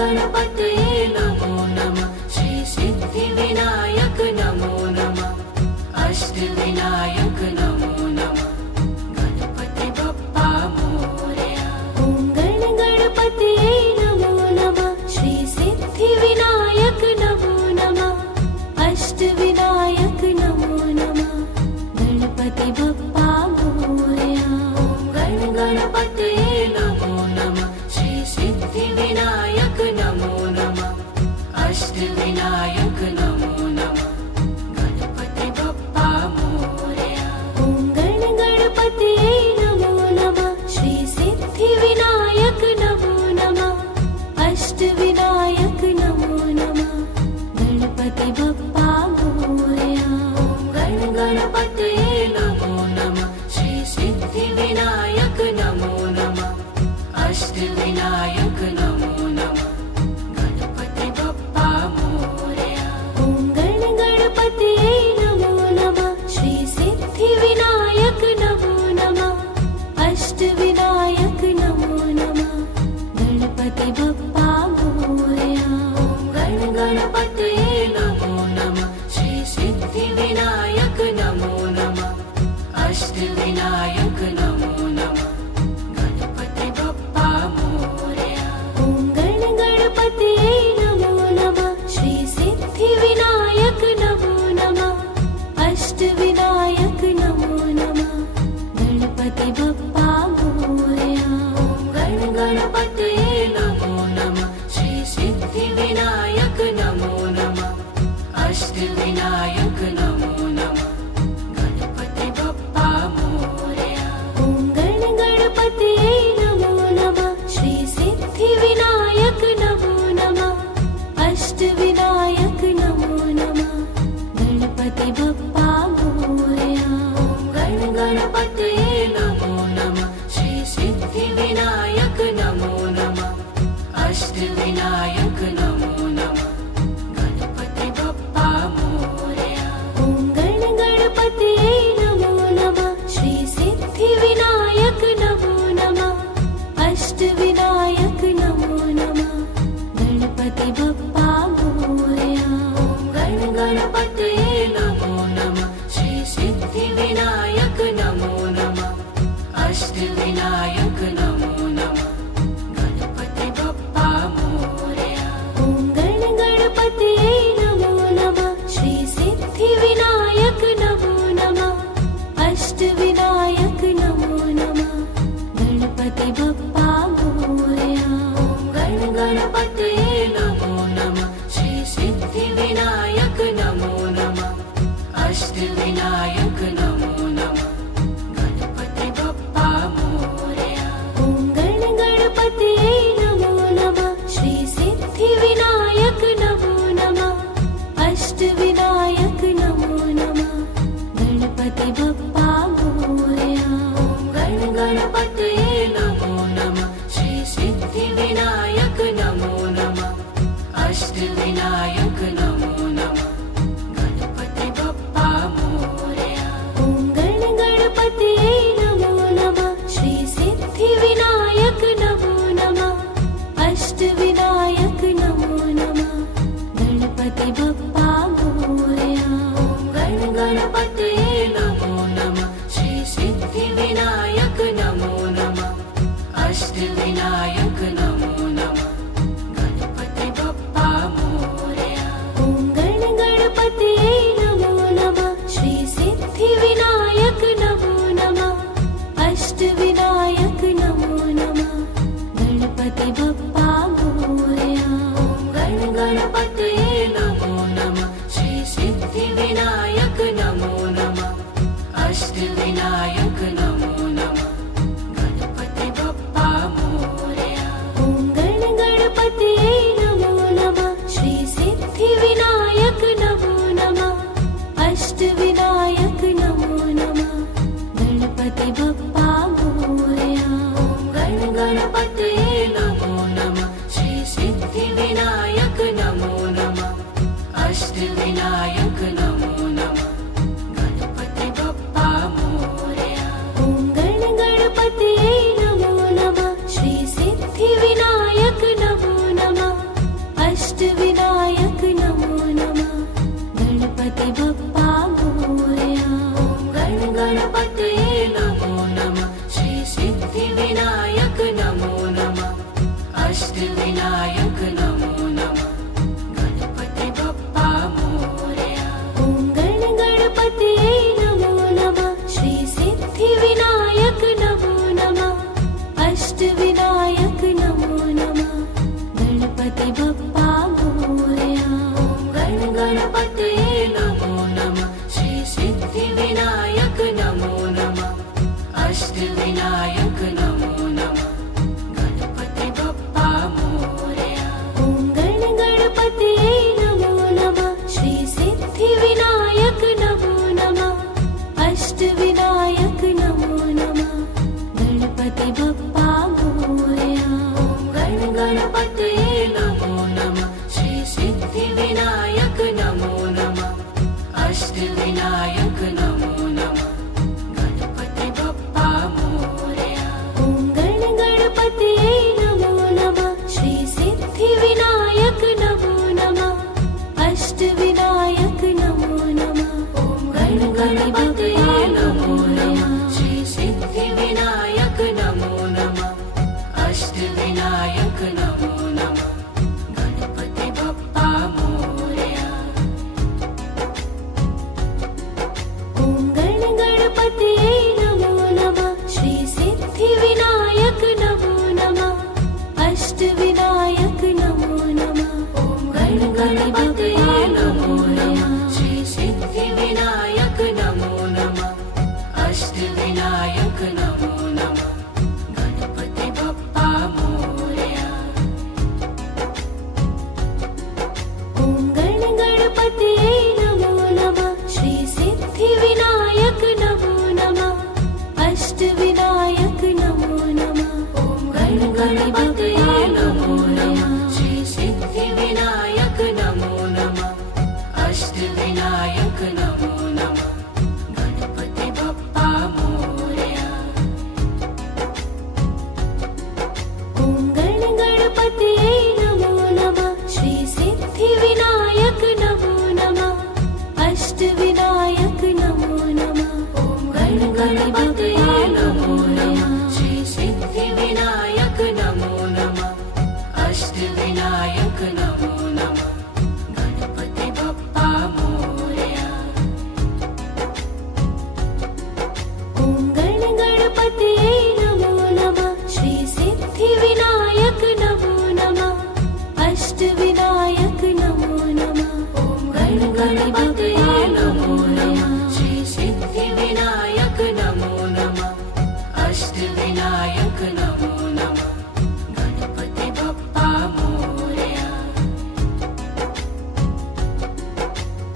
गणपतये नमो नमः। श्री सिद्धिविनायक नमो नमः। अष्टविनायक नमो नमः। गणपति बप्पा मोरया। ॐ गणपतये नमो नमः। श्री सिद्धिविनायक नमो नमः। अष्टविनायक नमो नमः। गणपति बप्पा मोरया। ॐ गणपतये नमो नमः। श्री सिद्धिविनायक नमो नमः। अष्टविनायक नमो नमः। गणपति बप्पा मोरया। ॐ गणपतये नमो नमः। श्री सिद्धिविनायक नमो नमः। अष्टविनायक नमो नमः। गणपति बप्पा मोरया। ॐ गणपतये नमो नमः। श्री सिद्धिविनायक नमो नमः। अष्टविनायक नमो नमः। गणपति बप्पा मोरया। ॐ गणपतये नमो नमः। श्री सिद्धिविनायक नमो नमः। अष्टविनायक नमो नमः। गणपति बप्पा मोरया। ॐ गणपतये नमो नमः। श्री सिद्धिविनायक नमो नमः। अष्टविनायक नमो नमः। गणपति बप्पा मोरया। ॐ गणपतये नमो नमः। श्री सिद्धिविनायक नमो नमः। अष्टविनायक नमो नमः। गणपति बप्पा मोरया। ॐ गणपतये नमो नमः। श्री सिद्धिविनायक नमो नमः। अष्टविनायक नमो नमः। गणपति बप्पा मोरया। ॐ गणपतये नमो नमः। श्री सिद्धिविनायक नमो नमः। अष्टविनायक नमो नमः। गणपति बप्पा मोरया। ॐ गणपतये नमो नमः। श्री सिद्धिविनायक नमो नमः। अष्टविनायक नमो नमः। गणपति बप्पा मोरया। ॐ गणपतये नमो नमः। श्री सिद्धिविनायक नमो नमः। अष्टविनायक नमो नमः। गणपति बप्पा मोरया। ॐ गणपतये नमो नमः। श्री सिद्धिविनायक नमो नमः। अष्टविनायक नमो नमः। गणपति बप्पा मोरया। ॐ गणपतये नमो नमः। श्री सिद्धिविनायक नमो नमः। अष्टविनायक नमो नमः। गणपति बप्पा मोरया। ॐ गणपतये नमो नमः। श्री सिद्धिविनायक नमो नमः। अष्टविनायक नमो नमः। गणपति बप्पा मोरया। ॐ गणपतये नमो नमः। श्री सिद्धिविनायक नमो नमः। अष्टविनायक नमो नमः। गणपति बप्पा मोरया। ॐ गणपतये नमो नमः। श्री सिद्धिविनायक नमो नमः। अष्टविनायक नमो नमः। गणपति बप्पा मोरया। ॐ गणपतये नमो नमः। श्री सिद्धिविनायक नमो नमः। अष्टविनायक नमो नमः। गणपति बप्पा मोरया। ॐ गणपतये नमो नमः। श्री सिद्धिविनायक नमो नमः। अष्टविनायक नमो नमः। गणपति बप्पा मोरया। ॐ गणपतये नमो नमः। श्री सिद्धिविनायक नमो नमः। अष्टविनायक नमो नमः। गणपति बप्पा मोरया। ॐ गणपतये नमो नमः। श्री सिद्धिविनायक नमो नमः। अष्टविनायक नमो नमः। गणपति बप्पा मोरया। ॐ गणपतये नमो नमः। श्री सिद्धिविनायक नमो नमः। अष्टविनायक नमो नमः। गणपति बप्पा मोरया। ॐ गणपतये नमो नमः। श्री सिद्धिविनायक नमो अष्टविनायक नमो नमः गणपति बप्पा मोरया। ॐ गणपतये नमो नमः श्री सिद्धिविनायक नमो नमः अष्टविनायक नमो नमः गणपति बप्पा मोरया। ॐ गणपतये नमो नमः श्री सिद्धिविनायक नमो नमः अष्टविनायक नमो नमः गणपति बप्पा मोरया। ॐ गणपतये नमो नमः श्री सिद्धिविनायक नमो नमः अष्टविनायक नमो नमः गणपति बप्पा मोरया। ॐ गणपतये नमो नमः श्री सिद्धिविनायक नमो नमः अष्टविनायक नमो नमः गणपति बप्पा मोरया। ॐ गणपतये नमो नमः श्री सिद्धिविनायक नमो नमः अष्टविनायक नमो नमः ॐ गणपतये नमो नमः श्री सिद्धिविनायक नमो नमः अष्टविनायक नमो नमः गणपति बप्पा मोरया। ॐ गणपतये नमो नमः श्री सिद्धिविनायक नमो नमः अष्टविनायक नमो नमः ॐ गणपतये नमो नमः श्री सिद्धिविनायक नमो नमः अष्टविनायक नमो नमः गणपति बप्पा मोरया। ॐ गणपतये नमो नमः श्री सिद्धिविनायक नमो नमः अष्टविनायक नमो नमः ॐ गणपतये नमो नमः श्री सिद्धिविनायक नमो नमः अष्टविनायक नमो नमः गणपति बप्पा मोरया। ॐ गणपतये नमो नमः श्री सिद्धिविनायक नमो नमः अष्टविनायक नमो नमः ॐ गणपतये नमो नमः श्री सिद्धिविनायक नमो नमः अष्टविनायक नमो नमः गणपति बप्पा मोरया। ॐ गणपतये नमो नमः श्री सिद्धिविनायक नमो नमः अष्टविनायक नमो नमः ॐ गणपतये नमो नमः श्री सिद्धिविनायक नमो नमः अष्टविनायक नमो नमः गणपति बप्पा मोरया।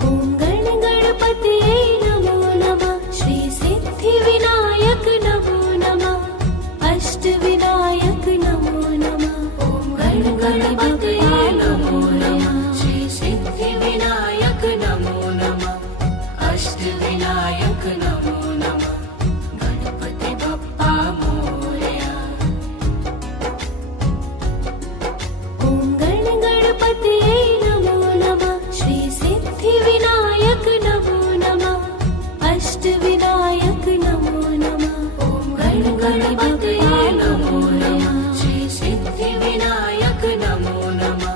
ॐ गणपतये नमो नमः श्री सिद्धिविनायक नमो नमः अष्टविनायक नमो नमः ॐ गणपतये नमो नमः श्री सिद्धिविनायक नमो नमः अष्टविनायक नमो नमः गणपति बप्पा मोरया। ॐ गणपतये नमो नमः श्री सिद्धिविनायक नमो नमः अष्टविनायक नमो नमः ॐ गणपतये नमो नमः श्री सिद्धिविनायक नमो नमः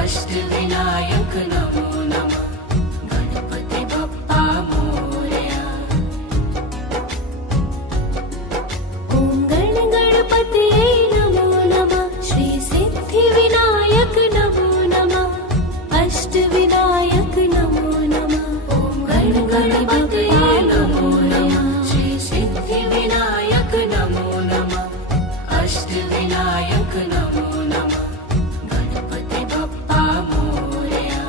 अष्टविनायक नमो नमः गणपति बप्पा मोरया। ॐ गणपतये नमो नमः श्री सिद्धिविनायक नमो नमः अष्टविनायक नमो नमः ॐ गणपतये नमो नमः श्री सिद्धिविनायक नमो नमः अष्टविनायक नमो नमः गणपति बप्पा मोरया।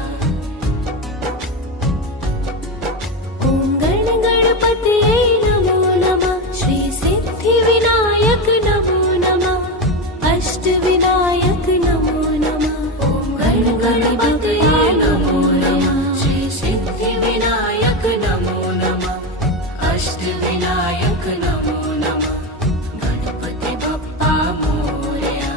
ॐ गणपतये नमो नमः श्री सिद्धिविनायक नमो नमः अष्टविनायक नमो नमः ॐ गणपतये नमो नमः श्री सिद्धिविनायक नमो नमः अष्टविनायक नमो नमः गणपति बप्पा मोरया।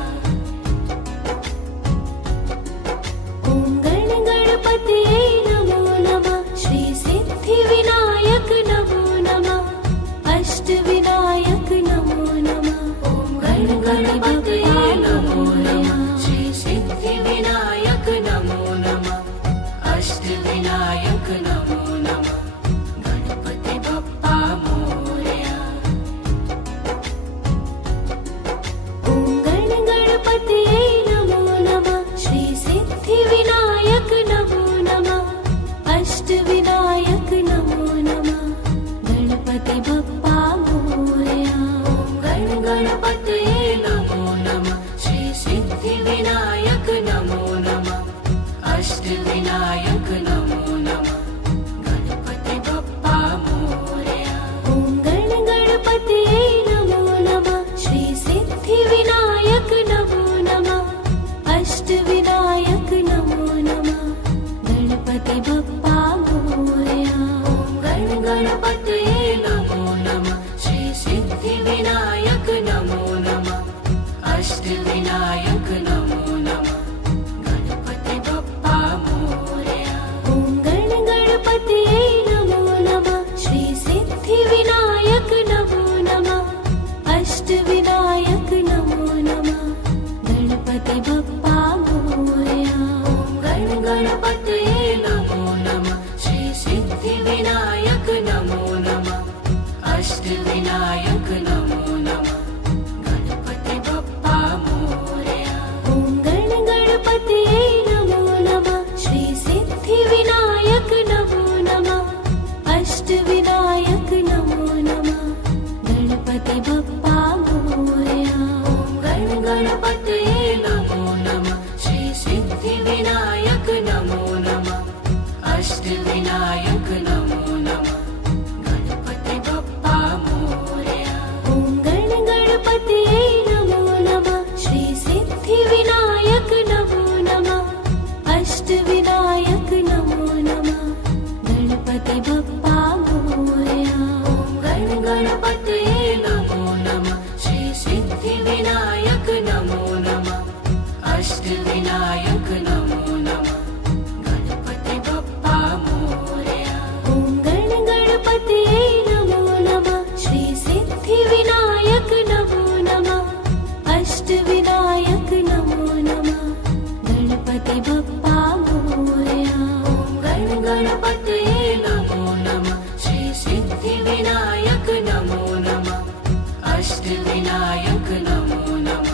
ॐ गणपतये नमो नमः श्री सिद्धिविनायक नमो नमः अष्टविनायक नमो नमः ॐ गणपतये नमो नमः श्री अष्टविनायक नमो नमः गणपति बप्पा मोरया ॐ गण गणपतये नमो नमः श्री सिद्धिविनायक नमो नमः अष्टविनायक नमो नमः गणपति बप्पा मोरया ॐ गण गणपतये नमो नमः श्री सिद्धिविनायक नमो नमः अष्टविनायक नमो नमः गणपति बप्पा मोरया ॐ गण गणपतये नमो नमः श्री सिद्धिविनायक नमो नमः अष्टविनायक नमो नमः गणपति बप्पा मोरया ॐ गण गणपतये नमो नमः श्री सिद्धिविनायक नमो नमः अष्टविनायक नमो नमः गणपति बप्पा मोरया ॐ गण गणपतये नमो नमः श्री सिद्धिविनायक नमो नमः अष्टविनायक नमो नमः गणपति बप्पा मोरया ॐ गण गणपतये नमो नमः श्री सिद्धिविनायक नमो नमः अष्टविनायक नमो नमः गणपति बप्पा मोरया ॐ गण गणपतये नमो नमः श्री सिद्धिविनायक नमो नमः अष्टविनायक नमो नमः गणपति बप्पा मोरया ॐ गण गणपतये नमो नमः श्री सिद्धिविनायक नमो नमः अष्टविनायक नमो नमः गणपति बप्पा मोरया ॐ गण गणपतये नमो नमः श्री सिद्धिविनायक नमो नमः अष्टविनायक नमो नमः गणपति बप्पा मोरया ॐ गण गणपतये नमो नमः श्री सिद्धिविनायक नमो नमः अष्टविनायक नमो नमः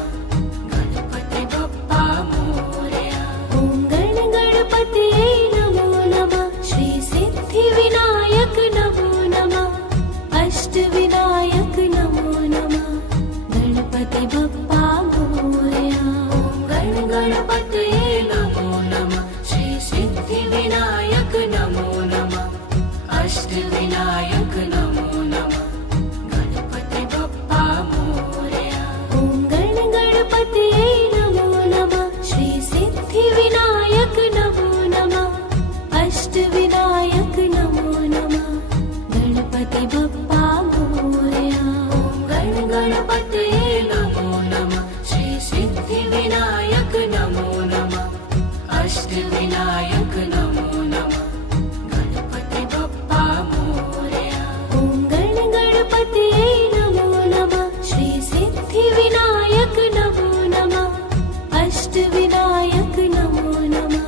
गणपति बप्पा मोरया ॐ गण गणपतये नमो नमः श्री सिद्धिविनायक नमो नमः अष्टविनायक नमो नमः गणपति बप्पा मोरया ॐ गण गणपतये नमो नमः श्री सिद्धिविनायक नमो नमः अष्टविनायक नमो नमः गणपति बप्पा मोरया ॐ गण गणपतये नमो नमः श्री सिद्धिविनायक नमो नमः अष्टविनायक नमो नमः गणपति बप्पा मोरया ॐ गण गणपतये नमो नमः श्री सिद्धिविनायक नमो नमः अष्टविनायक नमो नमः गणपति बप्पा मोरया ॐ गण गणपतये नमो नमः श्री सिद्धिविनायक नमो नमः अष्टविनायक नमो नमः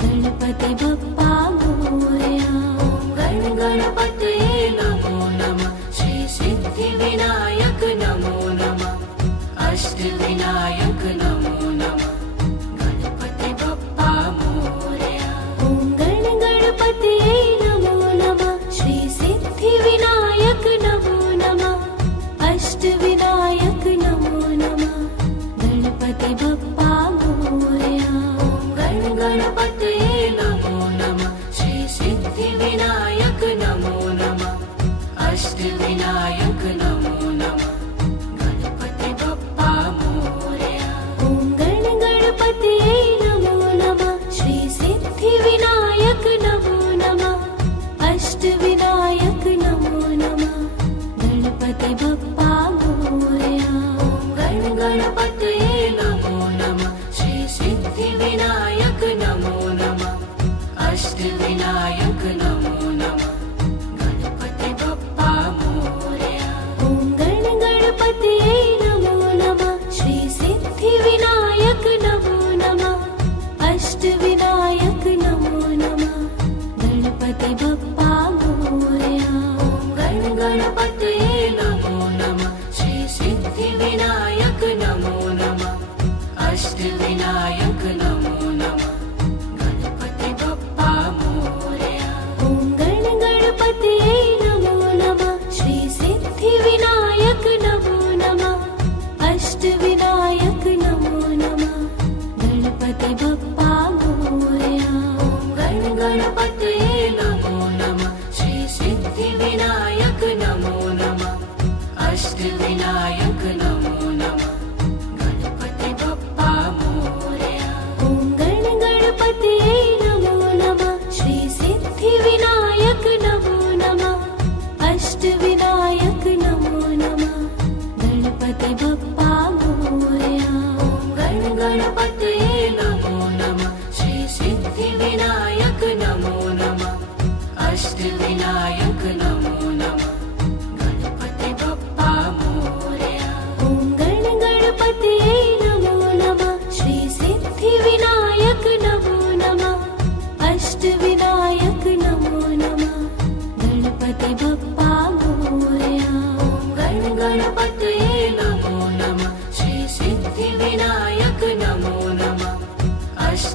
गणपति बप्पा मोरया ॐ गण गणपतये नमो नमः श्री सिद्धिविनायक नमो नमः अष्टविनायक नमो नमः गणपति बप्पा मोरया ॐ गण गणपतये नमो नमः श्री सिद्धिविनायक नमो नमः अष्टविनायक नमो नमः गणपति बप्पा मोरया ॐ गण गणपतये नमो नमः श्री सिद्धिविनायक नमो नमः अष्टविनायक नमो नमः गणपति बप्पा मोरया ॐ गण गणपतये नमो नमः श्री सिद्धिविनायक नमो नमः अष्टविनायक नमो नमः गणपति बप्पा मोरया ॐ गण गणपतये नमो नमः श्री सिद्धिविनायक नमो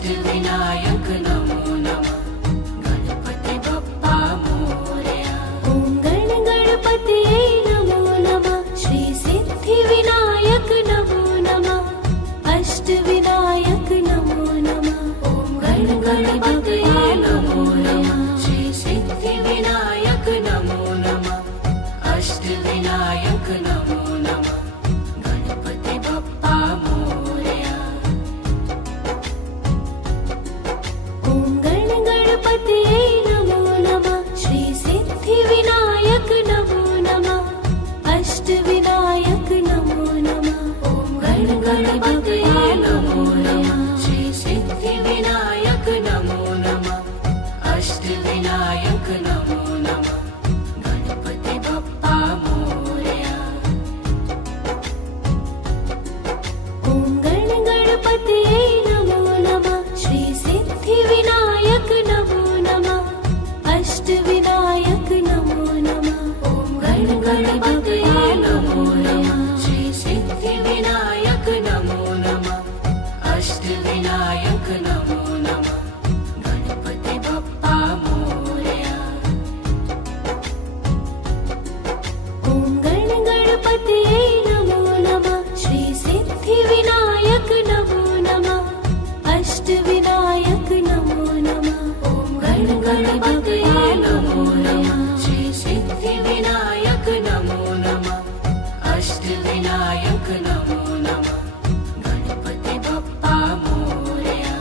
अष्टविनायक नमो नमः गणपति बप्पा मोरया। ॐ गण गणपतये नमो नमः श्री सिद्धिविनायक नमो नमः अष्टविनायक नमो नमः। ॐ गण गणपतये नमो नमः श्री सिद्धिविनायक नमो नमः अष्टविनायक नमो नमः गणपति बप्पा मोरया। ॐ गण गणपतये नमो नमः श्री सिद्धिविनायक नमो नमः अष्टविनायक नमो नमः। ॐ गण गणपतये नमो नमः श्री सिद्धिविनायक नमो नमः अष्टविनायक नमो नमः गणपति बप्पा मोरया। ॐ गण गणपतये नमो नमः श्री सिद्धिविनायक नमो नमः अष्टविनायक नमो नमः। ॐ गण गणपतये नमो नमः श्री सिद्धिविनायक नमो नमः अष्टविनायक नमो नमः गणपति बप्पा मोरया। ॐ गण गणपतये नमो नमः श्री सिद्धिविनायक नमो नमः अष्टविनायक नमो नमः। ॐ गण गणपतये नमो नमः श्री सिद्धिविनायक नमो नमः अष्टविनायक नमो नमः गणपति बप्पा मोरया।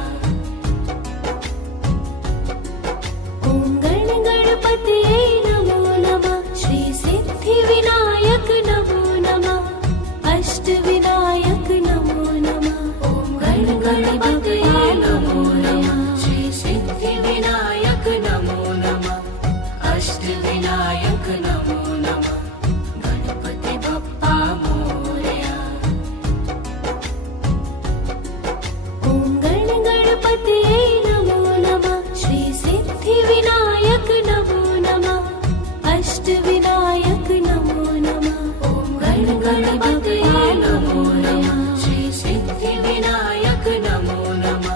ॐ गण गणपतये नमो नमः श्री सिद्धिविनायक नमो नमः अष्टविनायक नमो नमः। ॐ गण गणपतये नमो नमः श्री सिद्धिविनायक नमो नमः अष्टविनायक नमो नमः गणपति बप्पा मोरया। ॐ गण गणपतये नमो नमः श्री सिद्धिविनायक नमो नमः अष्टविनायक नमो नमः। ॐ गण गणपतये नमो नमः श्री सिद्धिविनायक नमो नमः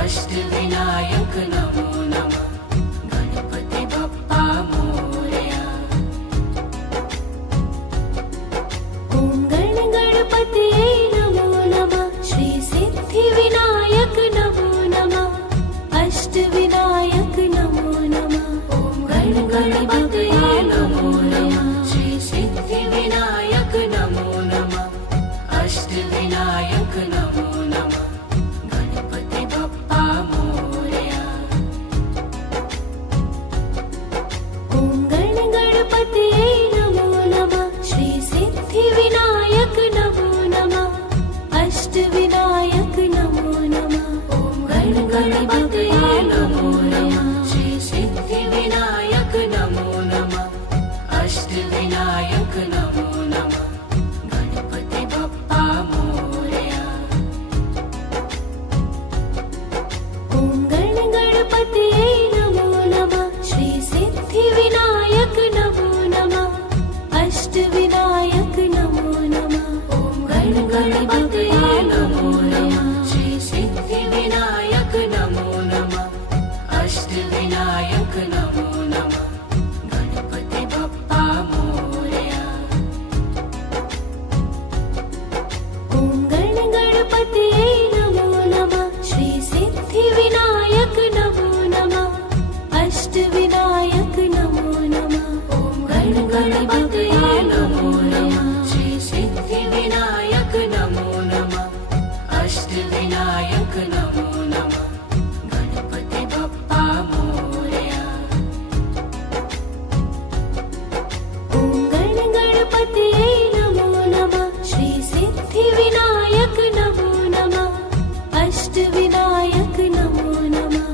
अष्टविनायक नमो नमः गणपति बप्पा मोरया। ॐ गण गणपतये नमो नमः श्री सिद्धिविनायक नमो नमः अष्टविनायक नमो नमः। ॐ गण गणपतये नमो नमः श्री सिद्धिविनायक नमो नमः अष्टविनायक नमो नमः गणपति बप्पा मोरया। ॐ गण गणपतये नमो नमः श्री सिद्धिविनायक नमो नमः अष्टविनायक नमो नमः। ॐ गण गणपतये नमो नमः श्री सिद्धिविनायक नमो नमः अष्टविनायक नमो नमः गणपति बप्पा मोरया। ॐ गण गणपतये नमो नमः श्री सिद्धिविनायक नमो नमः अष्टविनायक नमो नमः। ॐ गण गणपतये नमो नमः श्री सिद्धिविनायक नमो नमः अष्टविनायक नमो नमः गणपति बप्पा मोरया। ॐ गण गणपतये नमो नमः श्री सिद्धिविनायक नमो नमः अष्टविनायक नमो नमः। ॐ गण गणपतये नमो नमः श्री सिद्धिविनायक नमो नमः अष्टविनायक नमो नमः गणपति बप्पा मोरया। ॐ गण गणपतये नमो नमः श्री सिद्धिविनायक नमो नमः अष्टविनायक नमो नमः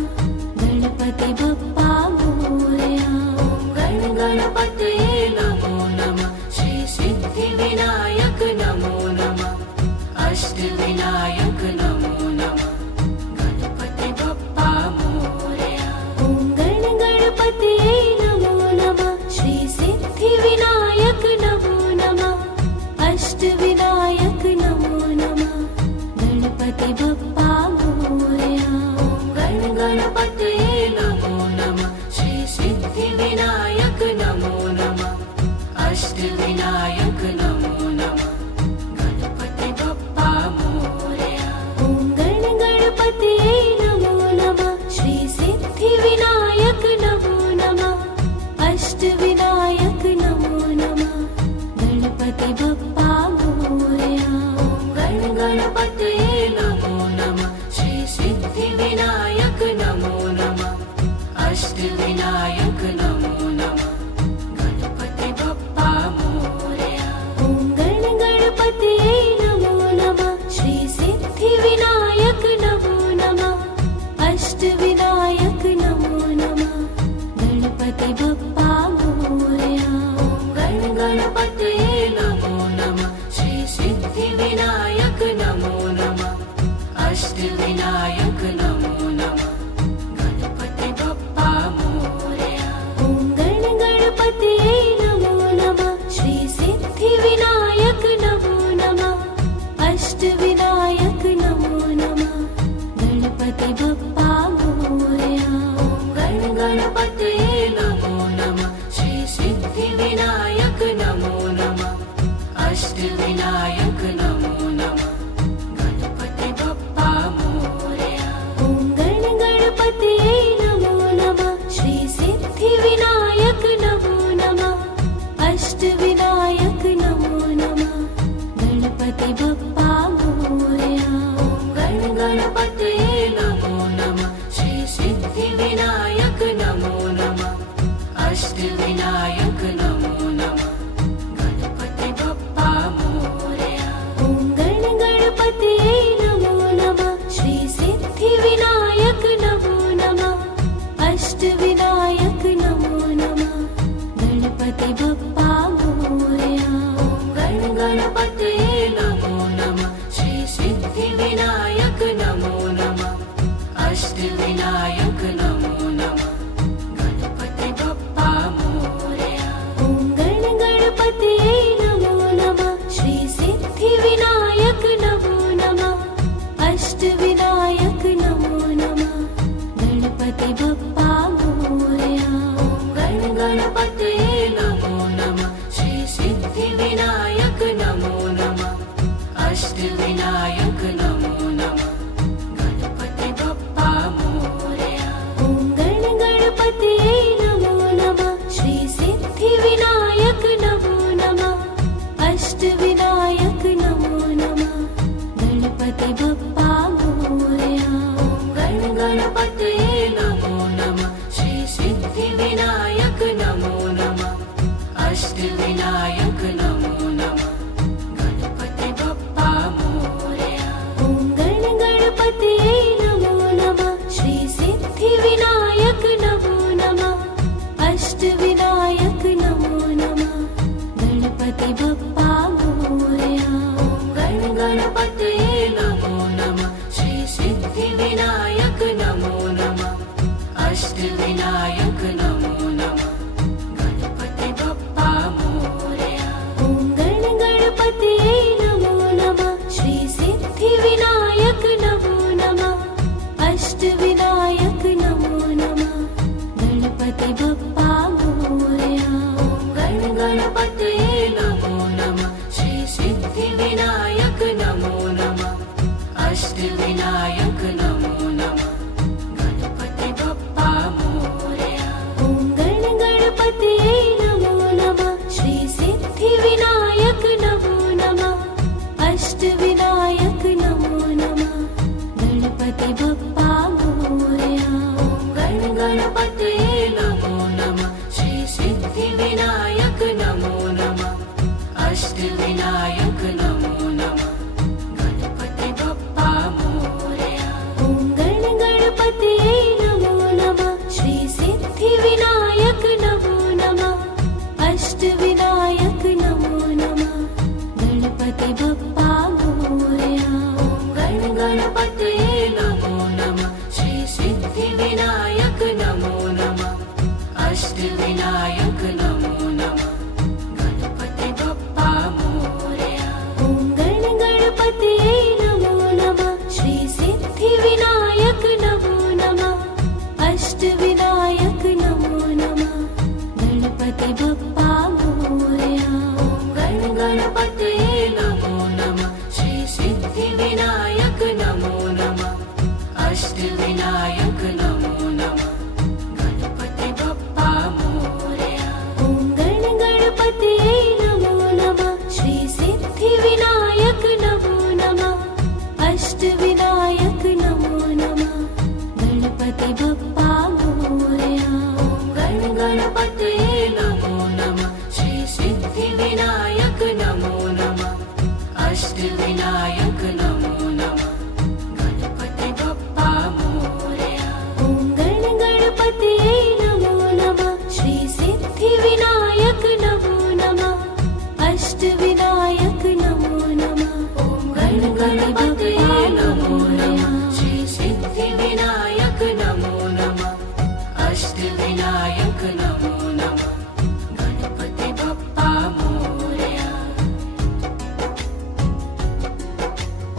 गणपति बप्पा मोरया। ॐ गण गणपतये नमो नमः श्री सिद्धिविनायक नमो नमः अष्टविनायक नमो नमः गणपति बप्पा मोरया। ॐ गण गणपतये नमो नमः श्री सिद्धिविनायक नमो नमः अष्टविनायक नमो नमः गणपति बप्पा मोरया। गणपतये नमो नमः श्री सिद्धिविनायक नमो नमः अष्टविनायक नमो नमः गणपति बप्पा मोरया ॐ गणपतये नमो नमः श्री सिद्धिविनायक नमो नमः अष्टविनायक नमो नमः गणपति बप्पा मोरया ॐ गणपतये नमो नमः श्री सिद्धिविनायक नमो नमः अष्टविनायक नमो नमः गणपति बप्पा मोरया ॐ गणपतये नमो नमः श्री सिद्धिविनायक नमो नमः अष्टविनायक नमो नमः गणपति बप्पा मोरया ॐ गणपतये नमो नमः श्री सिद्धिविनायक नमो नमः अष्टविनायक नमो नमः गणपति बप्पा मोरया ॐ गणपतये नमो नमः श्री सिद्धिविनायक नमो नमः अष्टविनायक नमो नमः गणपति बप्पा मोरया ॐ गणपतये नमो नमः श्री सिद्धिविनायक नमो नमः अष्टविनायक नमो नमः गणपति बप्पा मोरया ॐ गणपतये नमो नमः श्री सिद्धिविनायक नमो नमः अष्टविनायक नमो नमः गणपति बप्पा मोरया ॐ गणपतये नमो नमः श्री सिद्धिविनायक नमो नमः अष्टविनायक नमो नमः गणपति बप्पा मोरया ॐ गणपतये नमो नमः श्री सिद्धिविनायक नमो नमः अष्टविनायक नमो नमः गणपति बप्पा मोरया ॐ गणपतये नमो नमः श्री सिद्धिविनायक नमो नमः अष्टविनायक नमो नमः गणपति बप्पा मोरया ॐ गणपतये नमो नमः श्री सिद्धिविनायक नमो नमः अष्टविनायक नमो नमः गणपति बप्पा मोरया ॐ गणपतये नमो नमः श्री सिद्धिविनायक नमो नमः अष्टविनायक नमो नमः गणपति बप्पा मोरया ॐ गणपतये नमो नमः श्री सिद्धिविनायक नमो नमः अष्टविनायक नमो नमः गणपति बप्पा मोरया ॐ गणपतये नमो नमः श्री सिद्धिविनायक नमो नमः अष्टविनायक नमो नमः गणपति बप्पा मोरया ॐ गणपतये नमो नमः श्री सिद्धिविनायक नमो नमः अष्टविनायक नमो नमः गणपति बप्पा मोरया ॐ गणपतये नमो नमः श्री सिद्धिविनायक नमो नमः अष्टविनायक नमो नमः गणपति बप्पा मोरया ॐ गणपतये नमो नमः श्री सिद्धिविनायक नमो नमः अष्टविनायक नमो नमः गणपति बप्पा मोरया ॐ गणपतये नमो नमः श्री सिद्धिविनायक नमो नमः अष्टविनायक नमो नमः गणपति बप्पा मोरया ॐ गणपतये नमो नमः श्री सिद्धिविनायक नमो नमः अष्टविनायक नमो नमः गणपति बप्पा मोरया ॐ गणपतये नमो नमः श्री सिद्धिविनायक नमो नमः अष्टविनायक नमो नमः गणपति बप्पा मोरया ॐ गणपतये नमो नमः श्री सिद्धिविनायक नमो नमः अष्टविनायक नमो नमः गणपति बप्पा मोरया ॐ गणपतये नमो नमः अष्टविनायक नमो नमः गणपति बप्पा मोरया ॐ गण गणपतये नमो नमः श्री सिद्धिविनायक नमो नमः अष्टविनायक नमो नमः गणपति बप्पा मोरया ॐ गण गणपतये नमो नमः श्री सिद्धिविनायक नमो नमः अष्टविनायक नमो नमः गणपति बप्पा मोरया ॐ गण गणपतये नमो नमः श्री सिद्धिविनायक नमो नमः अष्टविनायक नमो नमः ॐ गण गणपतये नमो नमः श्री सिद्धिविनायक नमो नमः अष्टविनायक नमो नमः गणपति बप्पा मोरया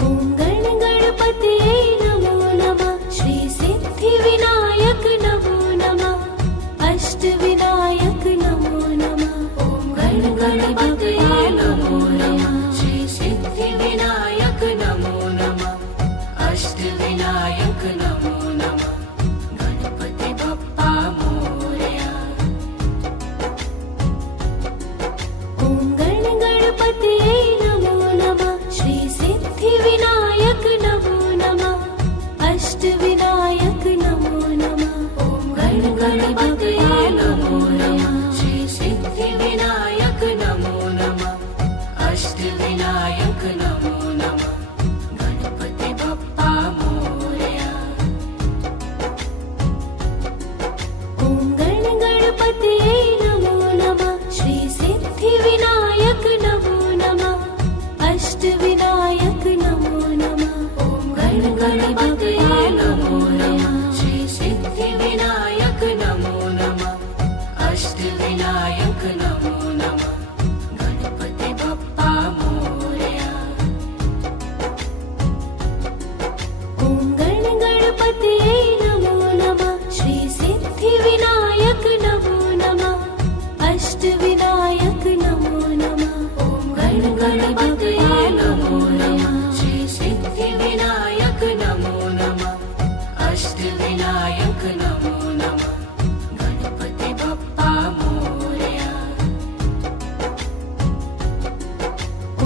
ॐ गण गणपतये नमो नमः श्री सिद्धिविनायक नमो नमः अष्टविनायक नमो नमः ॐ गण गणपतये नमो नमः श्री सिद्धिविनायक नमो नमः अष्टविनायक नमो नमः गणपति बप्पा मोरया ॐ गण गणपतये नमो नमः श्री सिद्धिविनायक नमो नमः अष्टविनायक नमो नमः ॐ गण गणपतये नमो नमः श्री सिद्धिविनायक नमो नमः अष्टविनायक नमो नमः गणपति बप्पा मोरया ॐ गण गणपतये नमो नमः श्री सिद्धिविनायक नमो नमः अष्टविनायक नमो नमः ॐ गण गणपतये नमो नमः श्री सिद्धिविनायक नमो नमः अष्टविनायक नमो नमः गणपति बप्पा मोरया ॐ गण गणपतये नमो नमः श्री सिद्धिविनायक नमो नमः अष्टविनायक नमो नमः ॐ गण गणपतये नमो नमः श्री सिद्धिविनायक नमो नमः अष्टविनायक नमो नमः गणपति बप्पा मोरया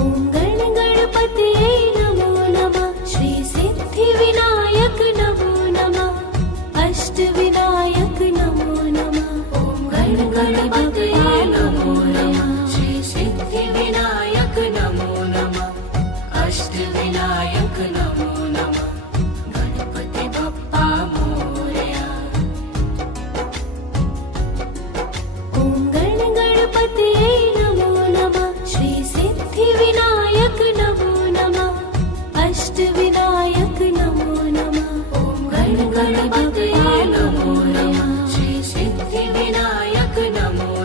ॐ गण गणपतये नमो नमः श्री सिद्धिविनायक नमो नमः अष्टविनायक नमो नमः ॐ गण गणपतये नमो नमः श्री सिद्धिविनायक नमो नमः अष्टविनायक नमो नमः गणपति बप्पा मोरया ॐ गण गणपतये नमो नमः श्री सिद्धिविनायक नमो नमः अष्टविनायक नमो नमः ॐ गण गणपतये नमो नमः श्री सिद्धिविनायक नमो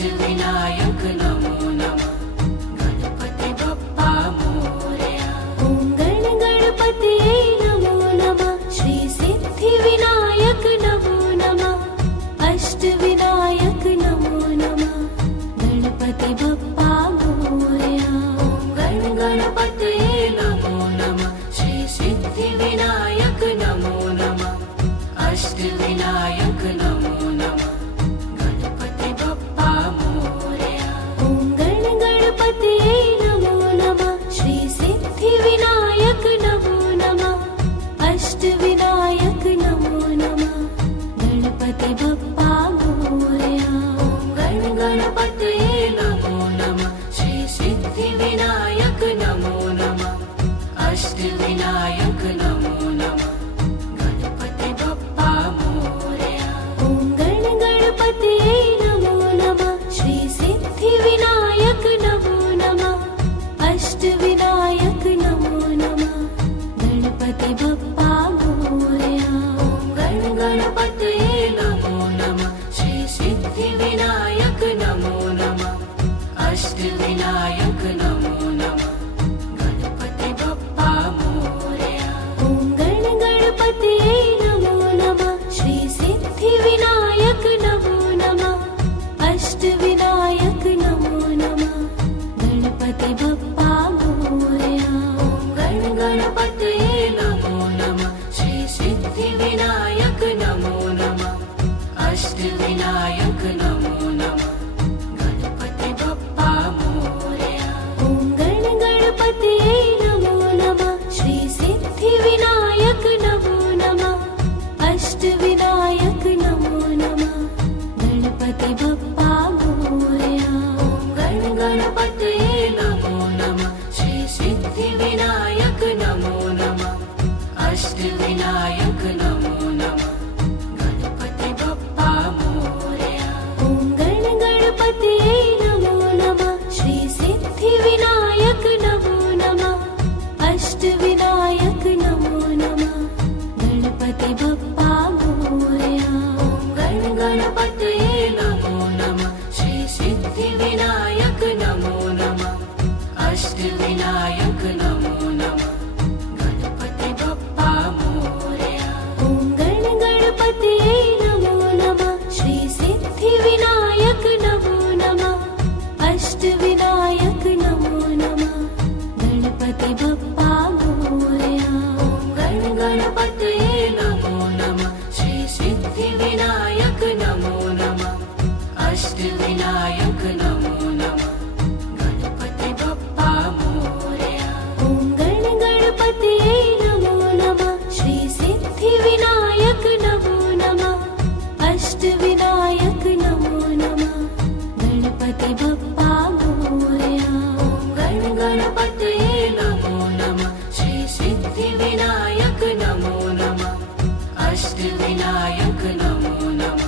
अष्टविनायक नमो नमः गणपति बप्पा मोरया ॐ गण गणपतये नमो नमः श्री सिद्धिविनायक नमो नमः अष्टविनायक नमो नमः गणपति बप्पा मोरया ॐ गण गणपतये नमो नमः श्री सिद्धिविनायक नमो नमः अष्टविनायक नमो नमः गणपति बप्पा मोरया ॐ गण गणपतये नमो नमः श्री सिद्धिविनायक नमो नमः अष्टविनायक नमो नमः गणपति बप्पा मोरया ॐ गण गणपतये नमो नमः श्री सिद्धिविनायक नमो नमः अष्टविनायक नमो नमः गणपति बप्पा मोरया ॐ गण गणपतये नमो नमः श्री सिद्धिविनायक नमो नमः अष्टविनायक नमो नमः गणपति बप्पा मोरया ॐ गण गणपतये नमो नमः श्री सिद्धिविनायक नमो नमः अष्टविनायक नमो नमः गणपति बप्पा मोरया ॐ गण गणपतये नमो नमः श्री सिद्धिविनायक नमो नमः अष्टविनायक नमो नमः गणपति बप्पा मोरया ॐ गण गणपतये नमो नमः श्री सिद्धिविनायक नमो नमः अष्टविनायक नमो नमः गणपति बप्पा मोरया ॐ गण गणपतये नमो नमः श्री सिद्धिविनायक नमो नमः अष्टविनायक नमो नमः गणपति बप्पा मोरया ॐ गण गणपतये नमो नमः श्री सिद्धिविनायक नमो नमः अष्टविनायक नमो नमः गणपति बप्पा मोरया ॐ गण गणपतये नमो नमः श्री सिद्धिविनायक नमो नमः अष्टविनायक नमो नमः गणपति बप्पा मोरया ॐ गण गणपतये नमो नमः श्री सिद्धिविनायक नमो नमः अष्टविनायक नमो नमः गणपति बप्पा मोरया ॐ गण गणपतये नमो नमः श्री सिद्धिविनायक नमो नमः अष्टविनायक नमो नमः गणपति बप्पा मोरया ॐ गण गणपतये नमो नमः श्री सिद्धिविनायक नमो नमः अष्टविनायक नमो नमः गणपति बप्पा मोरया ॐ गण गणपतये नमो नमः श्री सिद्धिविनायक नमो नमः अष्टविनायक नमो नमः गणपति बप्पा मोरया ॐ गण गणपतये नमो नमः श्री सिद्धिविनायक नमो नमः अष्टविनायक नमो नमः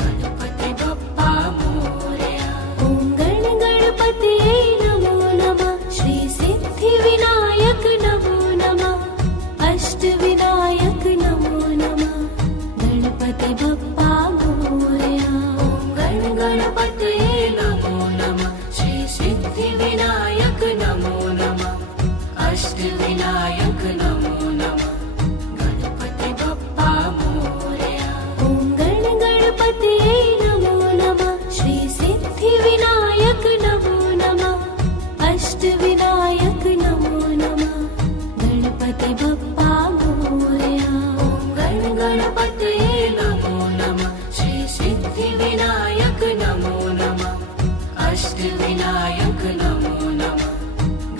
गणपति बप्पा मोरया ॐ गण गणपतये नमो नमः श्री सिद्धिविनायक नमो नमः अष्टविनायक नमो नमः गणपति बप्पा मोरया ॐ गण गणपतये नमो नमः श्री सिद्धिविनायक नमो नमः अष्टविनायक नमो नमः गणपति बप्पा मोरया ॐ गण गणपतये नमो नमः श्री सिद्धिविनायक नमो नमः अष्टविनायक नमो नमः गणपति बप्पा मोरया ॐ गण गणपतये नमो नमः श्री सिद्धिविनायक नमो नमः अष्टविनायक नमो नमः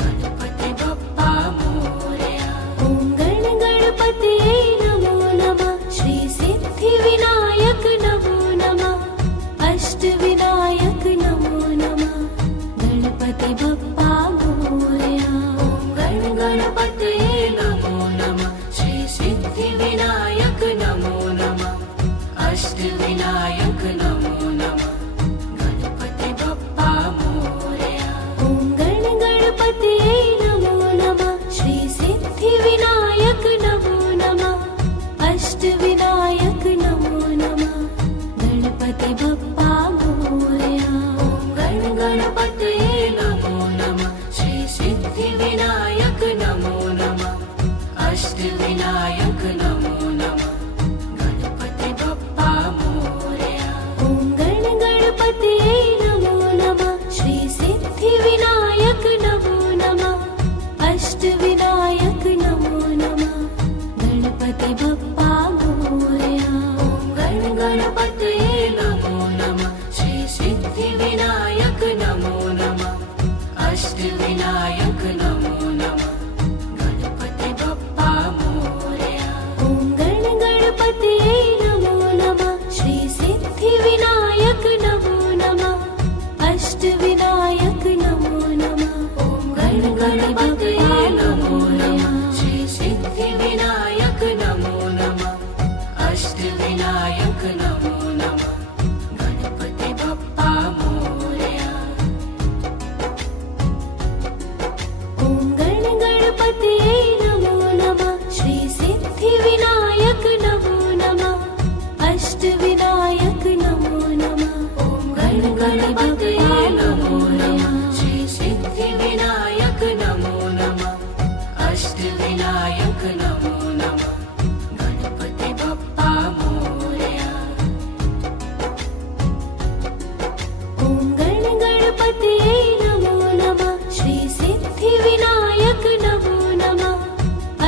गणपति बप्पा मोरया ॐ गण गणपतये नमो नमः श्री सिद्धिविनायक नमो नमः अष्टविनायक नमो नमः गणपति बप्पा मोरया ॐ गण गणपतये नमो नमः श्री सिद्धिविनायक नमो नमः अष्टविनायक नमो नमः गणपति बप्पा मोरया ॐ गण गणपतये नमो नमः श्री सिद्धिविनायक नमो नमः अष्टविनायक नमो नमः गणपति बप्पा मोरया गणपतये नमो नमः श्री सिद्धिविनायक नमो नमः अष्टविनायक नमो नमः गणपति बप्पा मोरया ॐ गणपतये नमो नमः श्री सिद्धिविनायक नमो नमः अष्टविनायक नमो नमः ॐ गणपतये नमो नमः श्री सिद्धिविनायक नमो नमः अष्टविनायक नमो नमः गणपति बप्पा मोरया ॐ गणपतये नमो नमः श्री सिद्धिविनायक नमो नमः अष्टविनायक नमो नमः ॐ गणपतये नमो नमः श्री सिद्धिविनायक नमो नमः अष्टविनायक नमो नमः गणपति बप्पा मोरया ॐ गणपतये नमो नमः श्री सिद्धिविनायक नमो नमः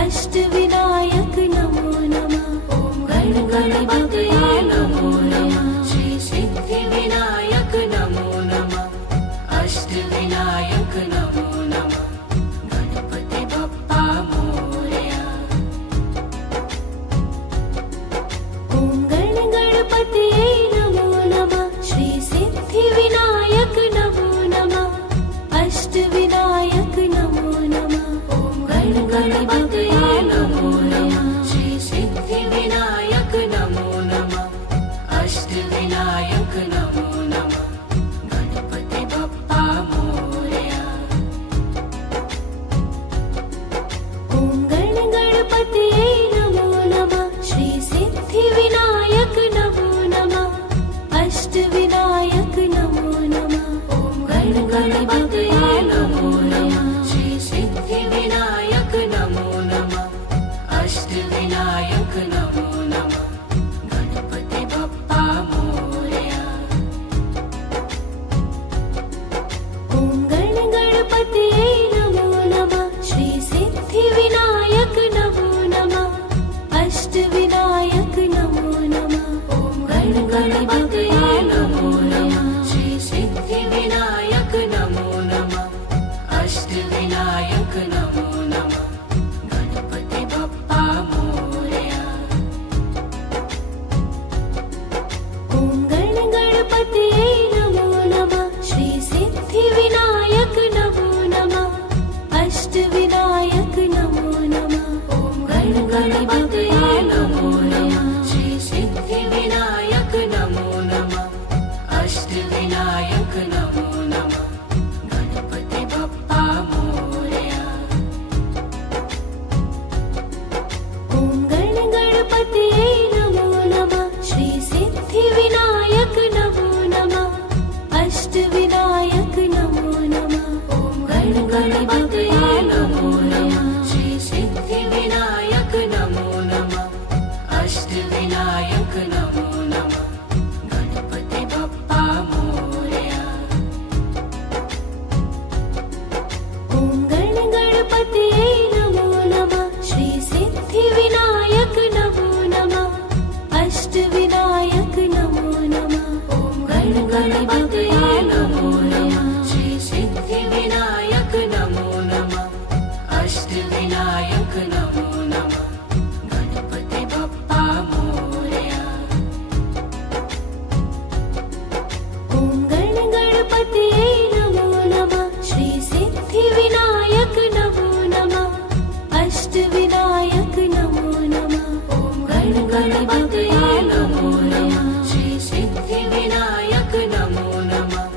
अष्टविनायक नमो नमः ॐ गणपतये नमो नमः श्री सिद्धिविनायक नमो नमः अष्टविनायक नमो नमः गणपति बप्पा मोरया ॐ गणपतये नमो नमः श्री सिद्धिविनायक नमो नमः अष्टविनायक नमो नमः ॐ गणपतये नमो नमः श्री सिद्धिविनायक नमो नमः अष्टविनायक नमो नमः गणपति बप्पा मोरया ॐ गणपतये नमो नमः श्री सिद्धिविनायक नमो नमः अष्टविनायक नमो नमः ॐ गणपतये नमो नमः श्री सिद्धिविनायक नमो नमः अष्टविनायक नमो नमः गणपति बप्पा मोरया ॐ गणपतये नमो नमः श्री सिद्धिविनायक नमो नमः अष्टविनायक नमो नमः ॐ गणपतये नमो नमः श्री सिद्धिविनायक नमो नमः अष्टविनायक नमो नमः गणपति बप्पा मोरया ॐ गणपतये नमो नमः श्री सिद्धिविनायक नमो नमः अष्टविनायक नमो नमः ॐ गणपतये नमो नमः श्री सिद्धिविनायक नमो नमः अष्टविनायक नमो नमः गणपति बप्पा मोरया ॐ गणपतये नमो नमः श्री सिद्धिविनायक नमो नमः अष्टविनायक नमो नमः ॐ गणपतये नमो नमः श्री सिद्धिविनायक नमो नमः अष्टविनायक नमो नमः गणपति बप्पा मोरया ॐ गणपतये नमो नमः श्री सिद्धिविनायक नमो नमः अष्टविनायक नमो नमः ॐ गणपतये नमो नमः श्री सिद्धिविनायक नमो नमः अष्टविनायक नमो नमः गणपति बप्पा मोरया ॐ गणपतये नमो नमः श्री सिद्धिविनायक नमो नमः अष्टविनायक नमो नमः ॐ गणपतये नमो नमः श्री सिद्धिविनायक नमो नमः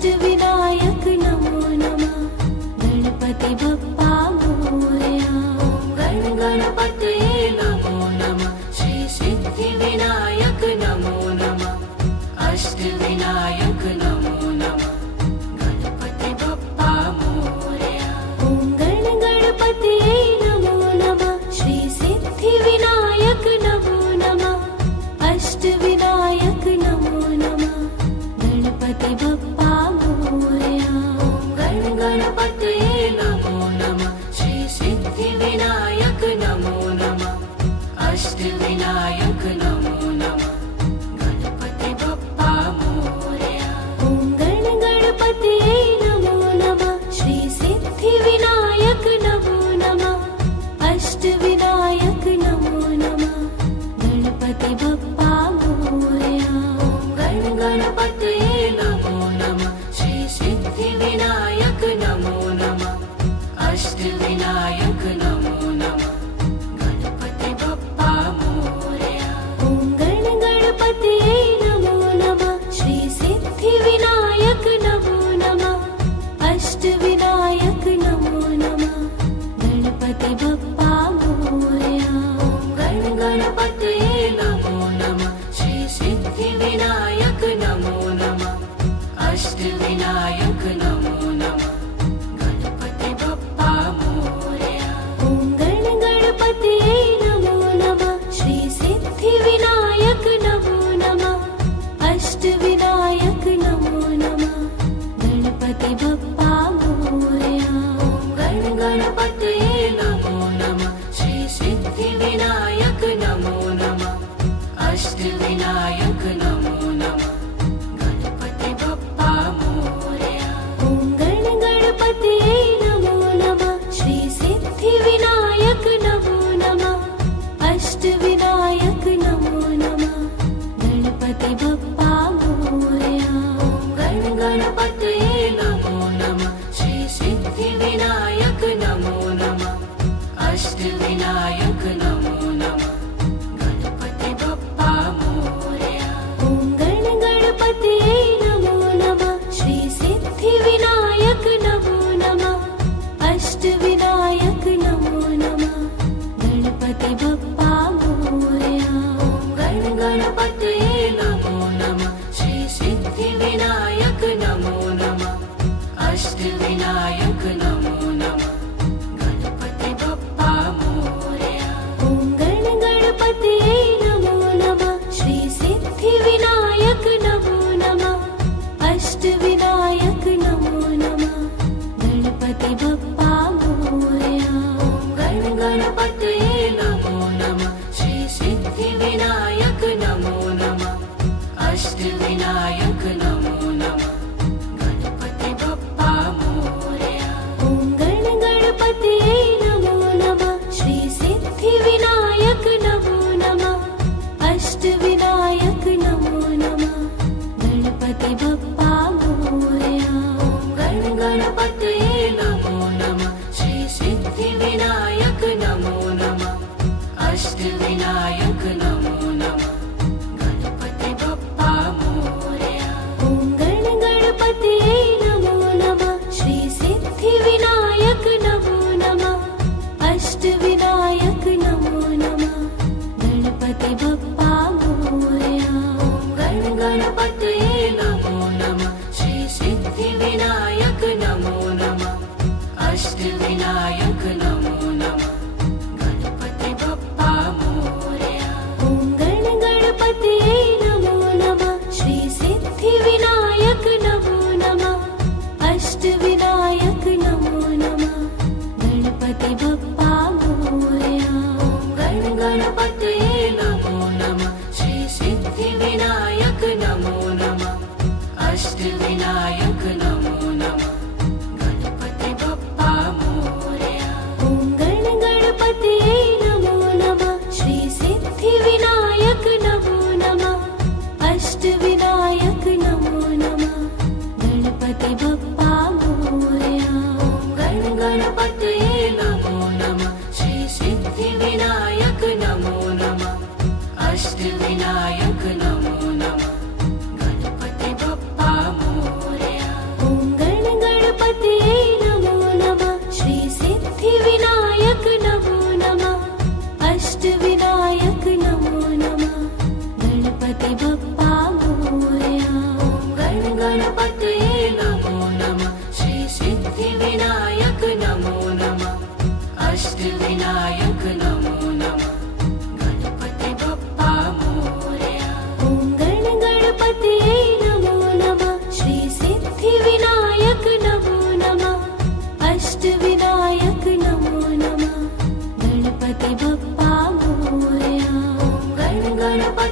अष्टविनायक नमो नमः गणपति बप्पा मोरया गण गणपतये नमो नमः श्री सिद्धिविनायक नमो नमः अष्टविनायक नमो नमः गणपति बप्पा मोरया ॐ गण गणपतये नमो नमः श्री सिद्धिविनायक नमो नमः अष्टविनायक नमो नमः गणपति बप्पा मोरया गण गणपतये नमो नमः श्री सिद्धिविनायक नमो नमः अष्टविनायक नमो नमः गणपति बप्पा मोरया ॐ गण गणपतये नमो नमः श्री सिद्धिविनायक नमो नमः अष्टविनायक नमो नमः गणपति बप्पा मोरया गण गणपतये नमो नमः श्री सिद्धिविनायक नमो नमः अष्टविनायक नमो नमः गणपति बप्पा मोरया ॐ गण गणपतये नमो नमः श्री सिद्धिविनायक नमो नमः अष्टविनायक नमो नमः गणपति बप्पा मोरया गण गणपतये नमो नमः श्री सिद्धिविनायक नमो नमः अष्टविनायक नमो नमः गणपति बप्पा मोरया ॐ गण गणपतये नमो नमः श्री सिद्धिविनायक नमो नमः अष्टविनायक नमो नमः गणपति बप्पा मोरया गण गणपतये नमो नमः श्री सिद्धिविनायक नमो नमः अष्टविनायक नमो नमः गणपति बप्पा मोरया ॐ गण गणपतये नमो नमः श्री सिद्धिविनायक नमो नमः अष्टविनायक नमो नमः गणपति बप्पा मोरया गण गणपतये नमो नमः श्री सिद्धिविनायक नमो नमः अष्टविनायक नमो नमः गणपति बप्पा मोरया ॐ गण गणपतये नमो नमः श्री सिद्धिविनायक नमो नमः अष्टविनायक नमो नमः गणपति बप्पा मोरया गण गणपतये नमो नमः श्री सिद्धिविनायक नमो नमः अष्टविनायक नमो नमः गणपति बप्पा मोरया ॐ गण गणपतये नमो नमः श्री सिद्धिविनायक नमो नमः अष्टविनायक नमो नमः गणपति बप्पा मोरया गण गणपतये नमो नमः श्री सिद्धिविनायक नमो नमः अष्टविनायक नमो नमः गणपति बप्पा मोरया ॐ गण गणपतये नमो नमः श्री सिद्धिविनायक नमो नमः अष्टविनायक नमो नमः गणपति बप्पा मोरया गण गणपतये नमो नमः श्री सिद्धिविनायक नमो नमः अष्टविनायक नमो नमः गणपति बप्पा मोरया ॐ गण गणपतये नमो नमः श्री सिद्धिविनायक नमो नमः अष्टविनायक नमो नमः गणपति बप्पा मोरया गण गणपतये नमो नमः श्री सिद्धिविनायक नमो गणपतये